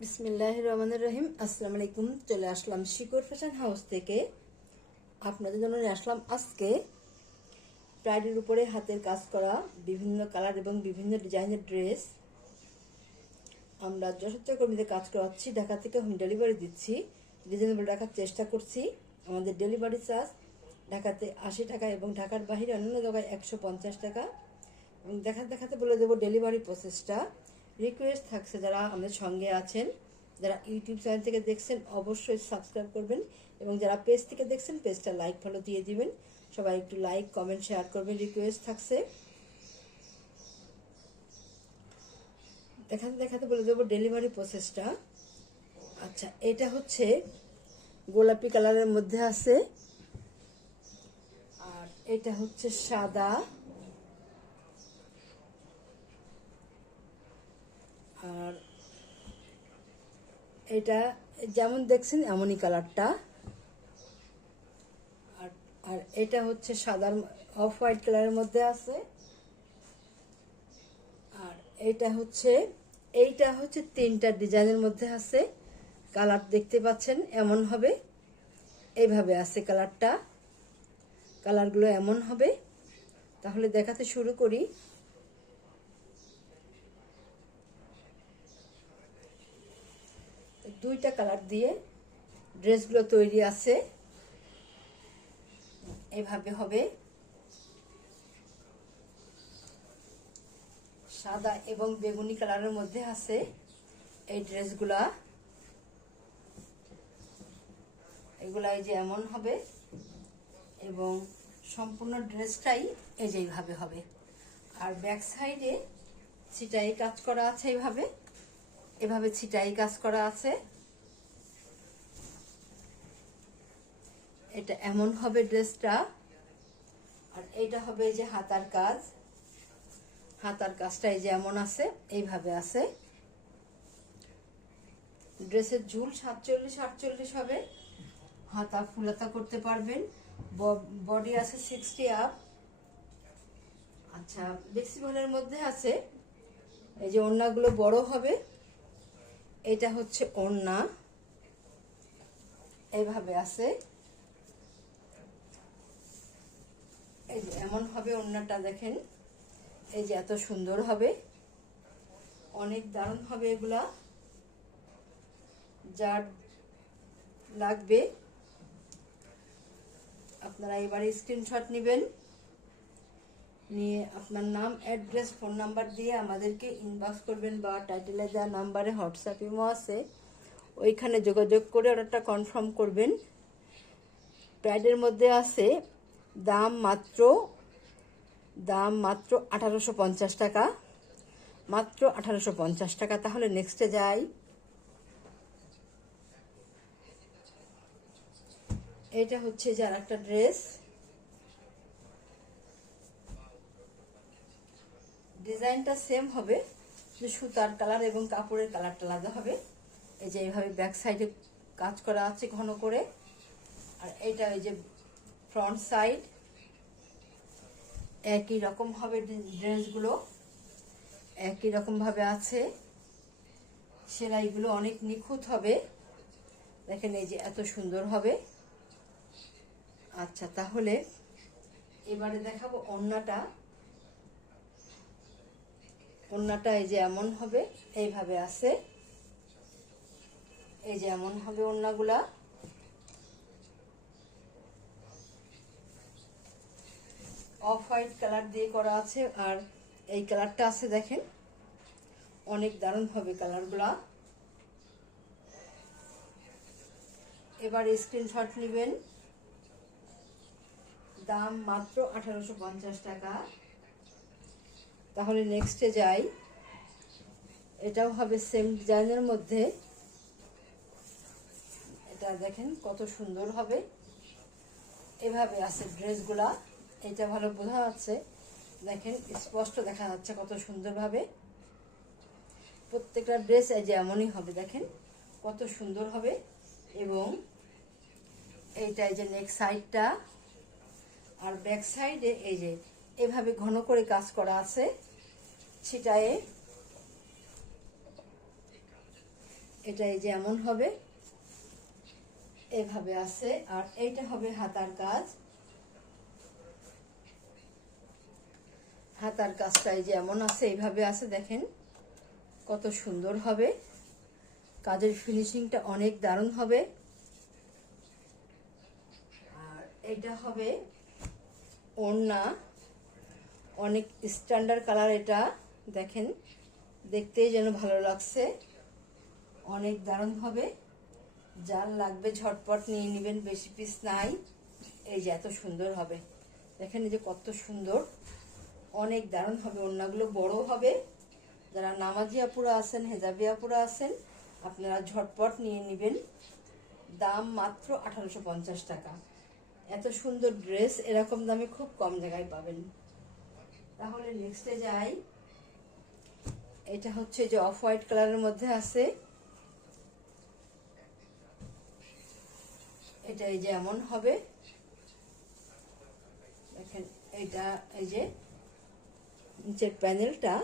বিসমিল্লাহির রহমানির রহিম। আসসালামু আলাইকুম। চলে আসলাম শিকর ফ্যাশন হাউস থেকে। আপনাদের জন্য নিয়ে আসলাম আজকে ব্রাইডের উপরে হাতের কাজ করা বিভিন্ন কালার এবং বিভিন্ন ডিজাইনের ড্রেস। আমরা যশোর কর্মীদের কাজ করাচ্ছি, ঢাকা থেকে হোম ডেলিভারি দিচ্ছি। রিজনেবল রাখার চেষ্টা করছি। আমাদের ডেলিভারি চার্জ ঢাকাতে 80 টাকা এবং ঢাকার বাইরে অন্যান্য জায়গায় 150 টাকা। এবং দেখাতে বলে দেবো ডেলিভারি প্রসেসটা। রিকোয়েস্ট থাকছে যারা আমাদের সঙ্গে আছেন, যারা ইউটিউব চ্যানেল থেকে দেখছেন অবশ্যই সাবস্ক্রাইব করবেন, এবং যারা পেজ থেকে দেখছেন পেজটা লাইক ফলো দিয়ে দিবেন। সবাই একটু লাইক কমেন্ট শেয়ার করবেন, রিকোয়েস্ট থাকছে। দেখাতে বলে দেবো ডেলিভারি প্রসেসটা। আচ্ছা, এটা হচ্ছে গোলাপি কালারের মধ্যে আছে, আর এটা হচ্ছে সাদা, আর এটা যেমন দেখছেন এমনই কালারটা। আর আর এটা হচ্ছে সাদার অফ হোয়াইট কালারের মধ্যে আছে। আর এইটা হচ্ছে তিনটা ডিজাইনের মধ্যে আছে। কালার দেখতে পাচ্ছেন এমন হবে, এইভাবে আছে কালারটা। কালারগুলো এমন হবে। তাহলে দেখাতে শুরু করি। দুইটা কালার দিয়ে ড্রেসগুলো তৈরি আছে, এইভাবে হবে। সাদা এবং বেগুনি কালারের মধ্যে আছে এই ড্রেসগুলা। এগুলা এই যে এমন হবে, এবং সম্পূর্ণ ড্রেসটাই এই যে এইভাবে হবে। আর ব্যাক সাইডে ছিটাই কাজ করা আছে, এভাবে ছিটাই কাজ করা আছে। এটা এমন হবে ড্রেসটা। আর এটা হবে এই যে হাতার কাজটা এই যে এমন আছে, এইভাবে আছে। ড্রেসের ঝুল 47-48 হবে। হাতা ফুল হাতা করতে পারবেন। বডি আছে 60 আপ। আচ্ছা, ফ্লেক্সিবলের মধ্যে আছে। এই যে ওড়নাগুলো বড় হবে। এটা হচ্ছে ওড়না, এইভাবে আছে। এই যে এমন হবে ওড়নাটা, দেখেন এই যে এত সুন্দর হবে, অনেক দারুণ হবে এগুলা। যার লাগবে আপনারা এবারে স্ক্রিনশট নেবেন, নিয়ে আপনার নাম অ্যাড্রেস ফোন নাম্বার দিয়ে আমাদেরকে ইনবক্স করবেন, বা টাইটেলে দেওয়া নাম্বারে হোয়াটসঅ্যাপ ইমো আছে ওইখানে যোগাযোগ করে অর্ডারটা কনফার্ম করবেন। প্রাইডের মধ্যে আছে দাম মাত্র 1850 টাকা, মাত্র 1850 টাকা। তাহলে নেক্সটে যাই। এটা হচ্ছে যে আর একটা ড্রেস। ডিজাইনটা সেম হবে, যে সুতার কালার এবং কাপড়ের কালারটা আলাদা হবে। এই যে এইভাবে ব্যাক সাইডে কাজ করা আছে ঘন করে। আর এইটা এই যে ফ্রন্ট সাইড, একই রকম হবে। ড্রেসগুলো একই রকম ভাবে আছে। সেলাইগুলো অনেক নিখুঁত হবে, দেখেন এই যে এত সুন্দর হবে। আচ্ছা, তাহলে এবারে দেখাবো ওড়নাটা। ওড়নাটা এই যে এমন হবে, এইভাবে আছে। এই যে এমন হবে ওড়নাগুলা। অফ হোয়াইট কালার দিয়ে করা আছে, আর এই কালারটা আছে দেখেন, অনেক দারুণ হবে কালারগুলা। এবার স্ক্রিনশট নেবেন। দাম মাত্র 1850 টাকা। তাহলে নেক্সটে যাই। এটাও হবে সেম ডিজাইনের মধ্যে। এটা দেখেন কত সুন্দর হবে, এভাবে আছে ড্রেসগুলা। এটা ভালো বোঝা যাচ্ছে, দেখেন স্পষ্ট দেখা যাচ্ছে কত সুন্দরভাবে। প্রত্যেকটা ড্রেস এই যে এমনই হবে, দেখেন কত সুন্দর হবে। এবং এইটা এই যে নেক সাইডটা, আর ব্যাক সাইডে এই যে এভাবে ঘন করে কাজ করা আছে ছিটায়ে। এটা এই যে এমন হবে, এভাবে আছে। আর এইটা হবে হাতার কাজ। হাতার কাজটা এই যে এমন আছে, এইভাবে আছে, দেখেন কত সুন্দর হবে। কাজের ফিনিশিংটা অনেক দারুণ হবে। আর এটা হবে ওড়না, অনেক স্ট্যান্ডার্ড কালার। এটা দেখেন, দেখতেই যেন ভালো লাগছে, অনেক দারুণ হবে। যার লাগবে ঝটপট নিয়ে নেবেন, বেশি পিস নাই। এই যে এত সুন্দর হবে, দেখেন এই যে কত সুন্দর, অনেক দারুণ হবে। ওড়নাগুলো বড় হবে। যারা নামাজি আপুরা আছেন, হেজাবি আপুরা আছেন, আপনারা ঝটপট নিয়ে নেবেন। দাম মাত্র 1850 টাকা। এত সুন্দর ড্রেস এরকম দামে খুব কম জায়গায় পাবেন। তাহলে নেক্সটে যাই। এটা হচ্ছে যে অফ হোয়াইট কালারের মধ্যে আছে। এটা এই যে এমন হবে, দেখেন এটা এই যে নিচের প্যানেলটা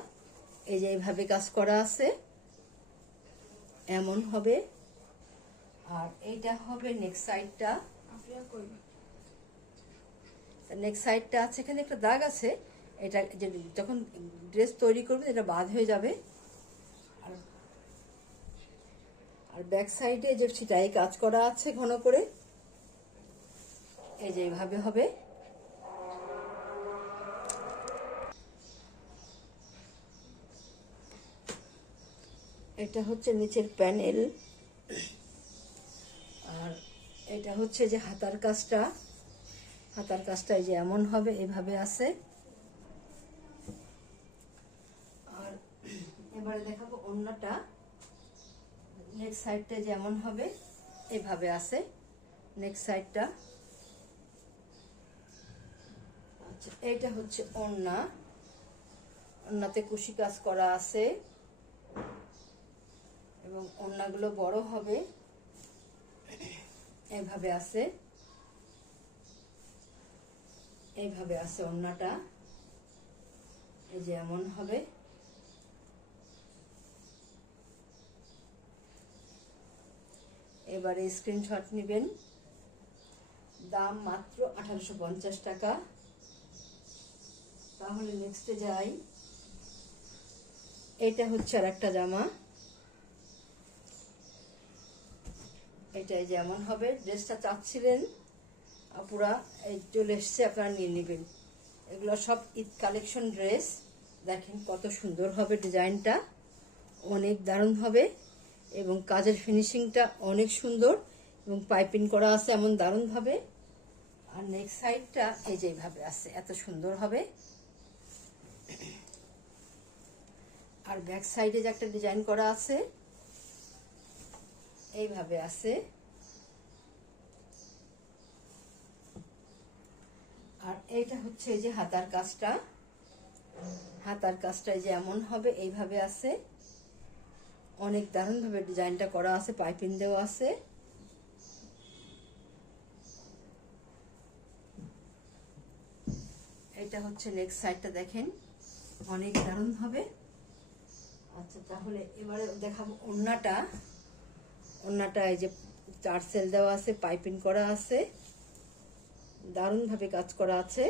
এই যে এইভাবে কাজ করা আছে, এমন হবে। আর এইটা হবে নেক্সট সাইডটা। নেক্সট সাইডটা আছে, এখানে একটা দাগ আছে, এটা যে যখন ড্রেস তৈরি করবেন এটা বাদ হয়ে যাবে। আর ব্যাক সাইডে যে সেটাই কাজ করা আছে ঘন করে, এই যে এইভাবে হবে। এটা হচ্ছে নিচের প্যানেল। আর এটা হচ্ছে যে হাতার কাজটা। হাতার কাজটা এই যে এমন হবে, এভাবে আছে। আর এবারে দেখাবো ওড়নাটা। নেক্সট সাইডটা যেমন হবে, এভাবে আছে নেক্সট সাইডটা। আচ্ছা, এইটা হচ্ছে ওড়না। ওড়নাতে কুশি কাজ করা আছে এবং ওড়নাগুলো বড় হবে, এইভাবে আছে। এইভাবে আছে ওড়নাটা, এই যে এমন হবে। এবারে স্ক্রিনশট নেবেন। দাম মাত্র 1850 টাকা। তাহলে নেক্সটে যাই। এটা হচ্ছে আর একটা জামা। এটাই যেমন হবে। ড্রেসটা চাচ্ছিলেন আপুরা, এই চলে এসছে, আপনারা নিয়ে নেবেন। এগুলো সব ঈদ কালেকশন ড্রেস। দেখেন কত সুন্দর হবে, ডিজাইনটা অনেক দারুণ হবে এবং কাজের ফিনিশিংটা অনেক সুন্দর এবং পাইপিং করা আছে এমন দারুণভাবে। আর নেক্সট সাইডটা এই যে এইভাবে আছে, এত সুন্দর হবে। আর ব্যাক সাইডে যে একটা ডিজাইন করা আছে, এইভাবে আছে। আর এইটা হচ্ছে এই যে হাতার কাজটা। হাতার কাজটা এই যে এমন হবে, এইভাবে আছে। অনেক দারুণভাবে ডিজাইনটা করা আছে, পাইপিং দেওয়া আছে। এটা হচ্ছে নেক্সট সাইডটা, দেখেন অনেক দারুণ হবে। আচ্ছা, তাহলে এবারে দেখাবো ওড়নাটা। ওড়নাটা এই যে টার্সেল দেওয়া আছে, পাইপিং করা আছে, দারুণভাবে কাজ করা আছে।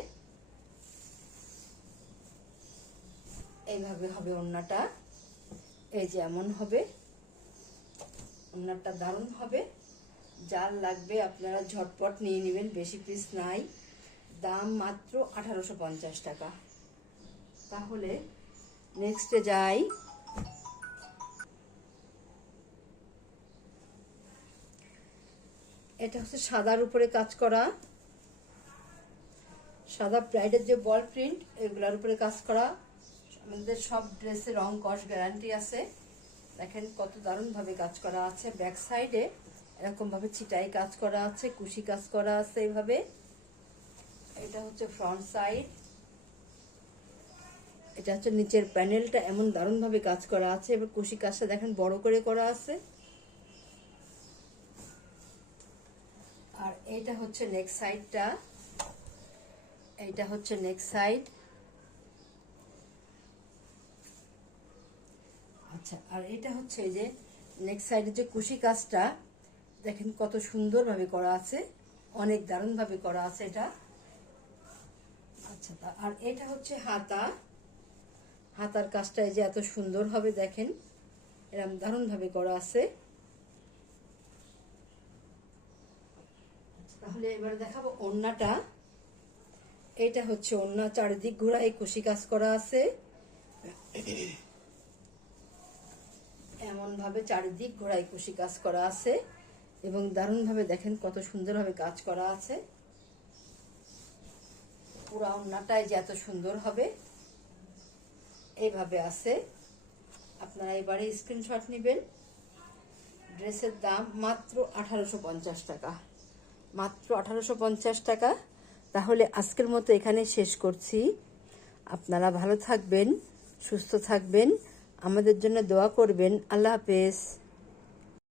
এইভাবে হবে ওড়নাটা, এই যে এমন হবে। ওড়নাটা দারুণ হবে। যার লাগবে আপনারা ঝটপট নিয়ে নেবেন, বেশি পিস নাই। দাম মাত্র 1850 টাকা। তাহলে নেক্সটে যাই। এটা হচ্ছে সাদার উপরে কাজ করা, সাদা প্রাইডের যে বল প্রিন্ট, এগুলোর উপরে কাজ করা। আমাদের সব ড্রেসে রং কস গ্যারান্টি আছে। দেখেন কত দারুণভাবে কাজ করা আছে। ব্যাক সাইডে এরকমভাবে ছিটাই কাজ করা আছে, কুশি কাজ করা আছে এইভাবে। এটা হচ্ছে ফ্রন্ট সাইড। এটা হচ্ছে নিচের প্যানেলটা, এমন দারুণভাবে কাজ করা আছে। এবার কুশি কাজটা দেখেন বড় করে করা আছে। আর এইটা হচ্ছে নেক্সট সাইডটা। এইটা হচ্ছে নেক্সট সাইড। আচ্ছা, আর এটা হচ্ছে এই যে নেক্সট সাইডে যে কুশি কাজটা দেখেন কত সুন্দরভাবে করা আছে, অনেক দারুণভাবে করা আছে এটা। আচ্ছা, আর এটা হচ্ছে হাতা। হাতার কাজটা এই যে এত সুন্দর হবে দেখেন, এরকম দারুণভাবে করা আছে। তাহলে এবারে দেখাবো ওড়নাটা। এইটা হচ্ছে ওড়না, চারিদিক ঘোরায় কুশি কাজ করা আছে, এমন ভাবে চারিদিক ঘোরায় কুশি কাজ করা আছে এবং দারুণভাবে দেখেন কত সুন্দরভাবে কাজ করা আছে। পুরা ওড়নাটাই যে এত সুন্দর হবে এইভাবে আছে। আপনারা এবারে স্ক্রিনশট নেবেন। ড্রেসের দাম মাত্র 1850 টাকা, মাত্র 1850 টাকা। তাহলে আজকের মতো এখানে শেষ করছি। আপনারা ভালো থাকবেন, সুস্থ থাকবেন, আমাদের জন্য দোয়া করবেন। আল্লাহ হাফেজ।